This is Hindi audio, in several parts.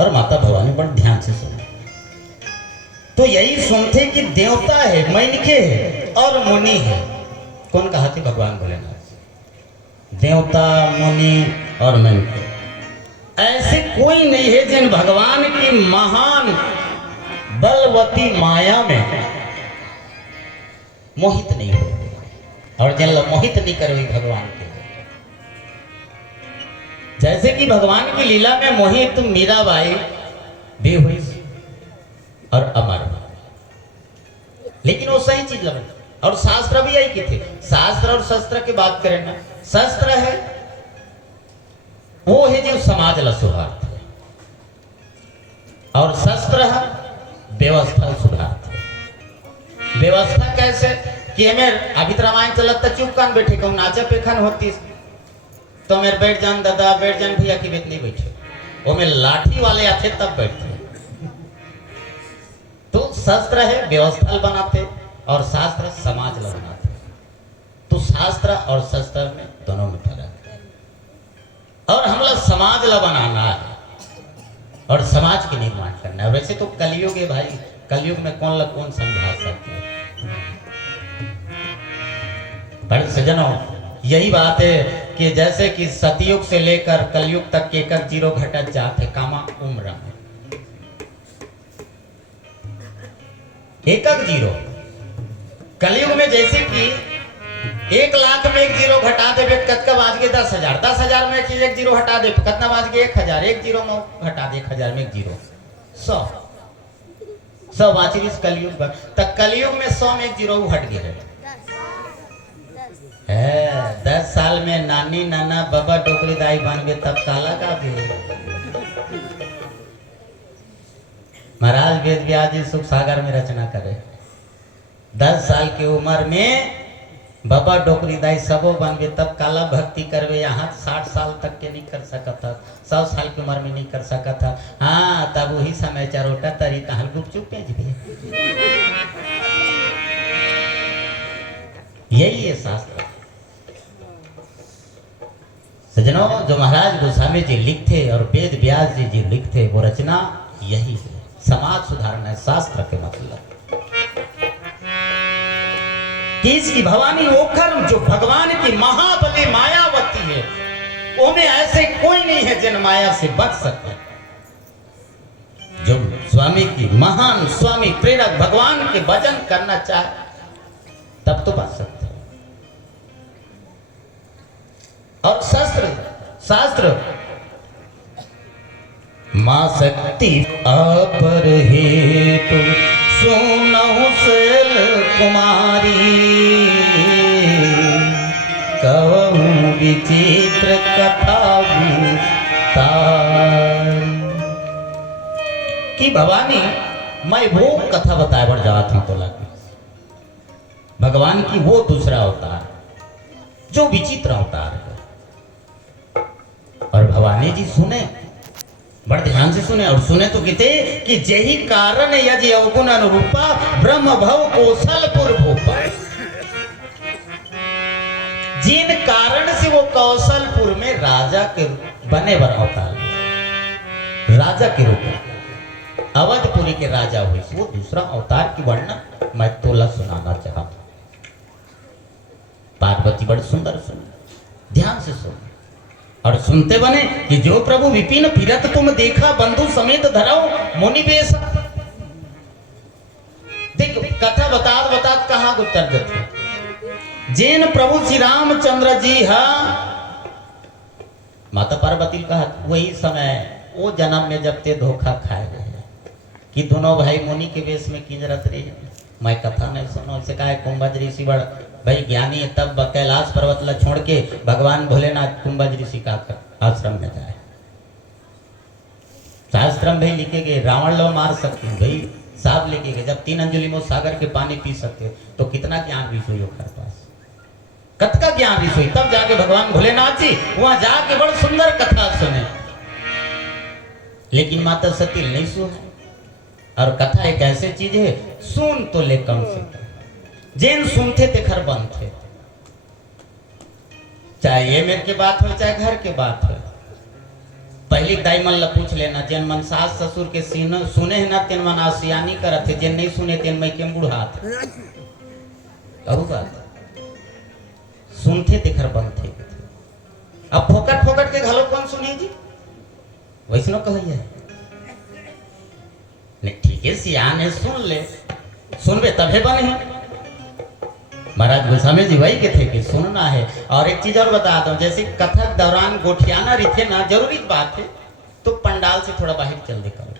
और माता भवानी बड़ ध्यान से सुने। तो यही सुनते कि देवता है, मैनके है और मुनि है। कौन कहा थे? भगवान भोलेनाथ। देवता, मुनि और मैनके, ऐसे कोई नहीं है जिन भगवान की महान बलवती माया में मोहित नहीं हो, और जिन मोहित नहीं करे भगवान के। जैसे कि भगवान की लीला में मोहित मीराबाई भी हुई और अमर, लेकिन वो सही चीज लगे। और शास्त्र भी यही की थे। शास्त्र और शस्त्र की बात करें ना, शस्त्र है वो है जो समाज ला सुधारते, और शस्त्र है व्यवस्था सुधारते। व्यवस्था कैसे कि हमें अभी रामायण चलता चुप कान बैठे कहूँ नाचे पेखन होती तो मेरे बैठ जान दादा, बैठ जान भैया की बेत नहीं बैठे, वो में लाठी वाले आते तब बैठते। तो शस्त्र है व्यवस्था बनाते और शास्त्र समाज बनाते। तो शास्त्र और शस्त्र में दोनों में फर्क है। और हम लोग समाज ला बनाना है और समाज के निर्माण करना है। वैसे तो कलयुग है भाई, कलयुग में कौन समझा सकते हैं। बड़े सज्जनों, यही बात है कि जैसे कि सतयुग से लेकर कलयुग तक एक एक जीरो घटत जाते कामा उम्र में, एक एक जीरो। कलयुग में जैसे कि 1 लाख में एक जीरो घटा दे कतका बाज गए 10,000, 10,000 में एक जीरो हटा दे कितना बाज गए 1,000, एक जीरो में हटा दे 1,000 में एक जीरो 100 बाची इस कलयुग पर। तक कलयुग में 100 में एक जीरो हट गए है। 10 साल में नानी नाना बाबा डोकरी दाई बन गए तब काला का भी महाराज वेद व्यास जी सुख सागर में रचना करे। 10 साल की उम्र में बाबा डोकरी दाई सबो बन गए तब काला भक्ति करवे। यहाँ 60 साल तक के नहीं कर सका था, 100 साल की उम्र में नहीं कर सका था। हाँ, तब वही समय चरोटा तरी तहल गुपचुप भेज गए। यही है शास्त्र। सज्जनों, जो महाराज गोस्वामी जी लिखते और वेद व्यास जी जी लिखते वो रचना यही है। समाज सुधारना है शास्त्र के मतलब। इसकी भवानी ओखर जो भगवान की महाबली मायावती है, उनमें ऐसे कोई नहीं है जिन माया से बच सके। जो स्वामी की महान स्वामी प्रेरक भगवान के भजन करना चाहे तब तो बच सकते हैं। और शास्त्र मां शक्ति अपर हेतु सुनहु सेल कुमारी, कहूं विचित्र कथा विस्तार। कि भवानी मैं वो कथा बताए बढ़ जाता हूं तो लगे भगवान की वो दूसरा अवतार जो विचित्र अवतार है। और भवानी जी सुने, बड़े ध्यान से सुने। और सुने तो कहते कि जही कारण यदि अवगुण अनुरूपा ब्रह्म भव कौशलपुर भूपा। जिन कारण से वो कौशलपुर में राजा के बने बर अवतार, राजा के रूप में अवधपुरी के राजा हुए, वो दूसरा अवतार की वर्णन मैं तोला सुनाना चाहता हूं। पार्वती बड़े सुंदर सुने, ध्यान से सुन। और सुनते बने कि जो प्रभु विपिन फिरत तुम देखा बंधु समेत धराओ मुनि बेस। देख कथा बतात कहाँ उत्तर देते। जैन प्रभु श्री रामचंद्र जी हा माता पार्वती कहा वही समय वो जन्म में जब ते धोखा खाए रहे कि दोनों भाई मुनि के वेश में किंजरत रहे। मैं कथा नहीं सुनो इसे कहा कुंभज ऋषि बड़ भाई ज्ञानी है, तब कैलाश पर्वत ला छोड़ के भगवान भोलेनाथ कुंभज ऋषि का आश्रम में जाए। शास्त्र में लिखे गए रावण लो मार सकते हैं भाई, साफ लेके गए। जब 3 अंजुलि में सागर के पानी पी सकते तो कितना ज्ञान विषय कर पास, कत का ज्ञान विषय। तब जाके भगवान भोलेनाथ जी वहां जाके बड़ सुंदर कथा सुने, लेकिन माता सती नहीं सुने। और कथा एक ऐसी चीज है सुन तो ले कम से कम, जैन सुनते थे घर बंद थे, चाहे ये मेरे की बात हो चाहे घर की बात हो। पहली दाई मन ला पूछ लेना, जेन मन सास ससुर के सीन सुने है ना तेन मन आसियानी करत थे, जेन नहीं सुने तेन मैं के बुढ़ात कहू बात सुनते तेखर बनते। अब फोकट फोकट के घलो कौन सुने जी, वैसनो कहिए नहीं ठीक है सियान है सुन ले, सुनबे तबे बने। महाराज गोस्वामी जी वही के थे कि सुनना है। और एक चीज और बता दूं, जैसे कथक दौरान गोठियाना रिथे ना, जरूरी बात है तो पंडाल से थोड़ा बाहर चल दे करो।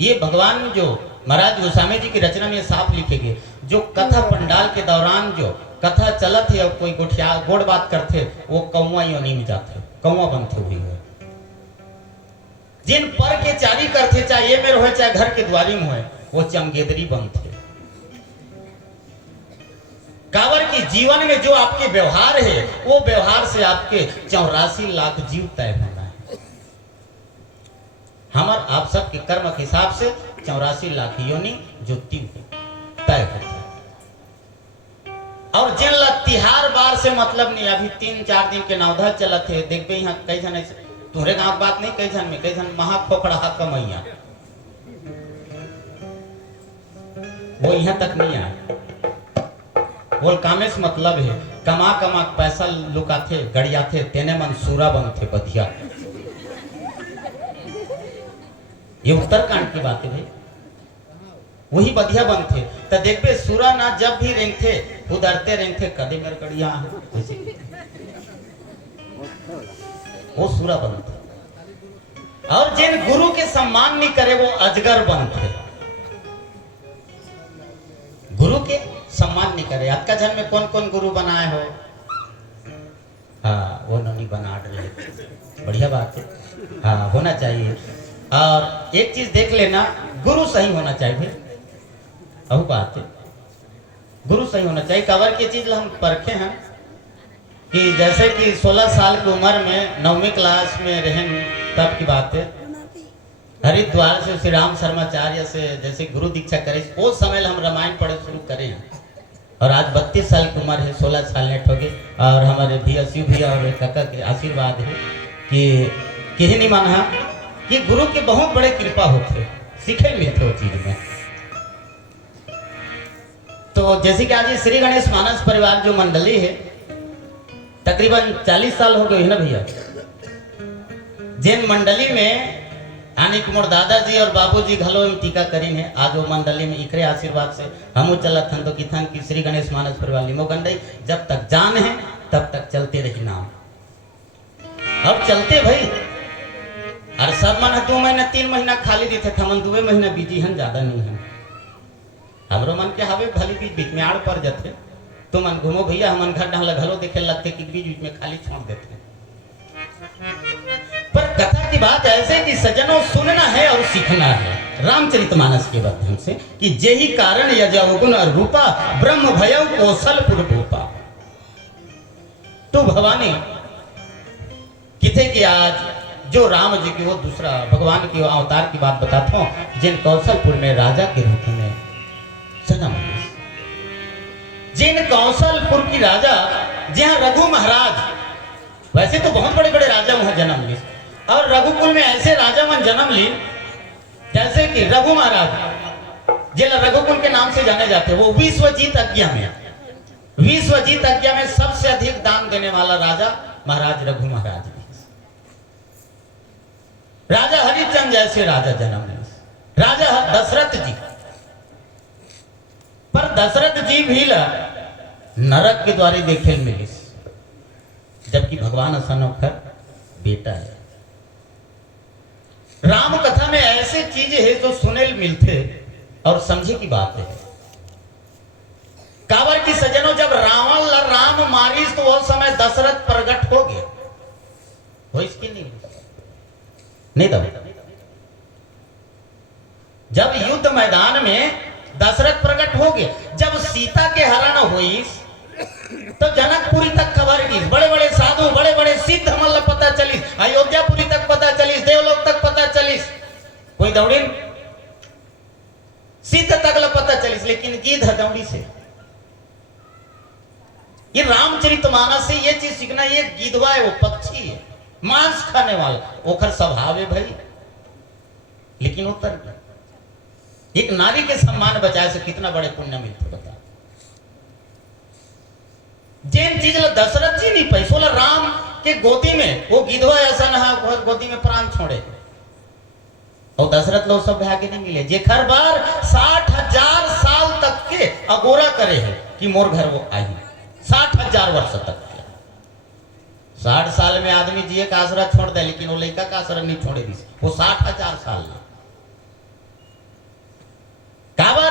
ये भगवान जो महाराज गोस्वामी जी की रचना में साफ लिखेंगे, जो कथा पंडाल के दौरान जो कथा चलत है और कोई गोठिया गोड़ बात करते वो कौआ योनि में जाते, कौआ बनते हुई है। जिन पर के चारी करते, चाहे ये में रहे चाहे घर के द्वारी में हो, वो चमगेदरी बनते। कावर की जीवन में जो आपके व्यवहार है वो व्यवहार से आपके 84 लाख जीव तय होना है। हमार आप सबके कर्म के हिसाब से 84 लाख योनि जो तय होते हैं। और जिन ला तिहार बार से मतलब नहीं, अभी 3-4 दिन के नवधा चलत है, देखबे यहाँ कई जन तुम्हारे गांव बात नहीं, कई जन में कई जन महाखोखड़ा कमैया वो यहाँ तक नहीं आए। बोल कामे से मतलब है कमा कमा पैसा लुकाथे गड़ियाथे, तेने मन सूरा बनते बधिया। ये उत्तरकांड की बात है भाई, वही बधिया बनते। तो देखबे सूरा ना जब भी रेंगथे उधरते रेंगथे, कदे मेरे कड़िया वो सूरा बनते। और जिन गुरु के सम्मान नहीं करे वो अजगर बनते, गुरु के सम्मान नहीं करे। आज का जन्म में कौन कौन गुरु बनाए हो? हाँ वो नहीं बना रहे, बढ़िया बात है, हाँ होना चाहिए। और एक चीज देख लेना, गुरु सही होना चाहिए भाई, अब बात है गुरु सही होना चाहिए। कवर की चीज हम परखे हैं कि जैसे कि 16 साल की उम्र में 9वीं क्लास में रहें तब की बात है, हरिद्वार से श्री राम शर्माचार्य से जैसे गुरु दीक्षा करे, उस समय हम रामायण पढ़े शुरू करें। और आज 32 साल की उम्र है, 16 साल नेट हो गए। और हमारे भी अस्यू भी और काका के आशीर्वाद है कि कहीं नहीं माना कि गुरु के बहुत बड़े कृपा होते, सीखे मिलते हो चीज में। तो जैसे कि आज श्री गणेश मानस परिवार जो मंडली है, तकरीबन 40 साल हो गए है ना भैया। जिन मंडली में आने कुमार दादाजी और बाबूजी घलो में टीका करीन है, आज वो मंडली में इकरे आशीर्वाद से हम चलत हन। तो किथन की श्री गणेश मानस परिवार लिमोगंडई जब तक जान है तब तक चलते रही नाम। अब चलते भाई, और सब मन 2 महीना 3 महीना खाली दी थे, हमन 2 महीना बिजी हन, ज्यादा नहीं है। हमरो मन के हवे भली बीच में आड़ पड़ जाते, तो मन घूमो भैया, हमन घर डाल घलो देखे लगते कि बीच में खाली छोड़ देते। पर कथा की बात ऐसे कि सजनों सुनना है और सीखना है रामचरितमानस के माध्यम से कि जेहि कारण यजोगुण रूपा ब्रह्म भयउ कौशलपुर भूपा। तो भवानी किथे कि आज जो राम जी की वो दूसरा भगवान की अवतार की बात बताता हूं, जिन कौशलपुर में राजा के रूप में जन्म, जिन कौशलपुर की राजा जहां रघु महाराज, वैसे तो बहुत बड़े बड़े राजा वहां जन्म लिए, और रघुकुल में ऐसे राजा मन जन्म ली जैसे कि रघु महाराज जिला रघुकुल के नाम से जाने जाते, वो विश्वजीत आज्ञा में, विश्वजीत आज्ञा में सबसे अधिक दान देने वाला राजा महाराज रघु महाराज। राजा हरिचंद जैसे राजा जन्म लिए, राजा दशरथ जी। पर दशरथ जी भी नरक के द्वारे देखे मिली, जबकि भगवान असनोखर बेटा है। राम कथा में ऐसे चीजें हैं जो सुने मिलते और समझे की बात है। कावर की सजनों जब रावण राम मारिस तो वो समय दशरथ प्रकट हो गया, हो इसकी नहीं दबे। जब युद्ध मैदान में दशरथ प्रकट हो गए, जब सीता के हरण हुई तो जनकपुरी तक खबर की, बड़े बड़े साधु बड़े बड़े सिद्ध हमला पता चली, अयोध्यापुरी तक पता चली, देवलोक तक पता चली, कोई दौड़ी सिद्ध तक पता चली, लेकिन गिद्ध दौड़ी से। ये रामचरितमानस से ये चीज सीखना, ये गिद्धवा है, वो पक्षी है, मांस खाने वाला ओखर स्वभाव है भाई, लेकिन उतर गया। एक नारी के सम्मान बचाए से कितना बड़े पुण्य मिलते बता। जेन चीज ला दशरथ जी नहीं पैसों ला राम के गोदी में वो गिधवा ऐसा नहा गोदी में प्राण छोड़े और दशरथ लोग सब भाग्य नहीं मिले जे हर बार 60,000 साल तक के अगोरा करे है कि मोर घर वो आई 60,000 वर्ष तक के। 60 साल में आदमी जिए का आसरा छोड़ दे, लेकिन वो लड़का का आसरा नहीं छोड़े वो 60,000 साल में। काबर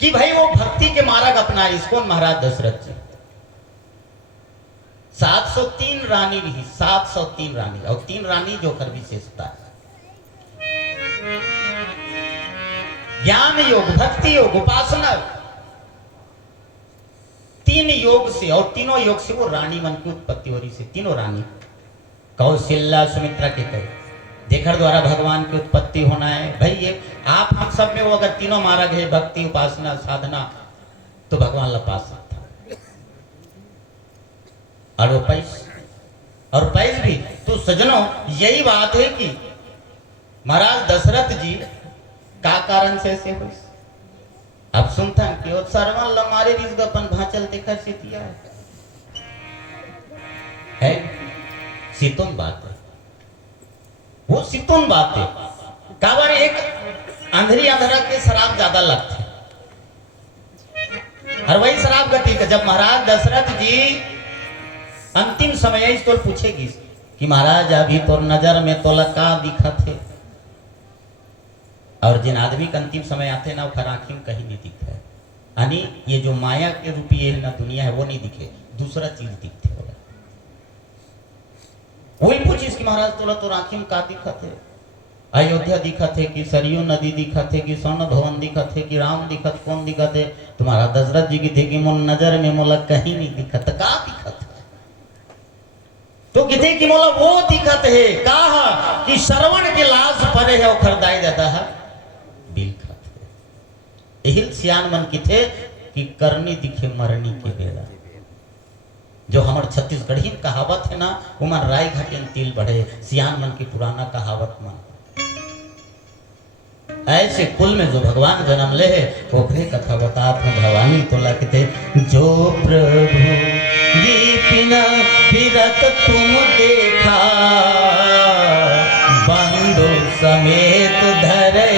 कि भाई वो भक्ति के मार्ग अपना इसको महाराज दशरथ जी 703 रानी रही, 703 रानी और 3 रानी जो कर विशेषता है ज्ञान योग, भक्ति योग, उपासना, 3 योग से और तीनों योग से वो रानी मन की उत्पत्ति हो रही से। तीनों रानी कौशल्या सुमित्रा के कहे देखर द्वारा भगवान की उत्पत्ति होना है भाई। ये आप हम सब में वो अगर तीनों मार्ग है भक्ति उपासना साधना तो भगवान ला पा सकता और पैस भी। तो सजनों यही बात है कि महाराज दशरथ जी का कारण से ऐसे हुई। अब सुनता कि वो सरवन लमारे रिश्क अपन भाचल देखा सीतिया है सीतोन बात है, वो सीतोन बात है। काबर एक अंधेरी अंधेरा के शराब ज्यादा लगते और वही शराब गति का जब महाराज दशरथ जी अंतिम समय इस तो पूछेगी कि महाराज अभी तो नजर में तो लका दिखा थे, और जिन आदमी का अंतिम समय आते ना वो आंखी में कहीं नहीं दिखता है, यानी ये जो माया के रूपी है ना दुनिया है वो नहीं दिखे, दूसरा चीज दिखते होगा। वही पूछिस कि महाराज तोला तो आंखी में का दिखा थे, अयोध्या दिखा थे कि सरयू नदी दिखा थे कि स्वर्ण भवन दिखा थे कि राम दिखा थे, कौन दिखा थे? तुम्हारा दशरथ जी की थे कि मोन नजर में मोला कहीं नहीं दिखा था, का दिखा था? तो किथे कि मोला वो दिखत है कहा कि श्रवण के लाश परे है और खरदाई जाता है बिल खाते। एहिल सियान मन किथे कि करनी दिखे मरनी के बेला। जो हमार छत्तीसगढ़ी कहावत है ना वो मन राय घाटियन तिल बढ़े, सियान मन की पुराना कहावत मन ऐसे कुल में जो भगवान जन्म ले है वो फिर कथा बतात हूँ भवानी तोला किते जो प्रभु दीपिन फिरत तुम देखा बंधु समेत धरे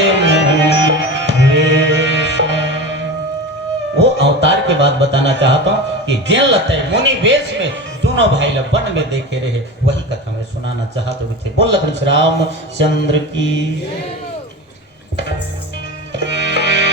वो अवतार के बाद बताना चाहता हूँ कि जेल लते मुनि वेश में दोनों भाई लोग वन में देखे रहे, वही कथा में सुनाना चाहते थे। बोल लखन श्री राम चंद्र की।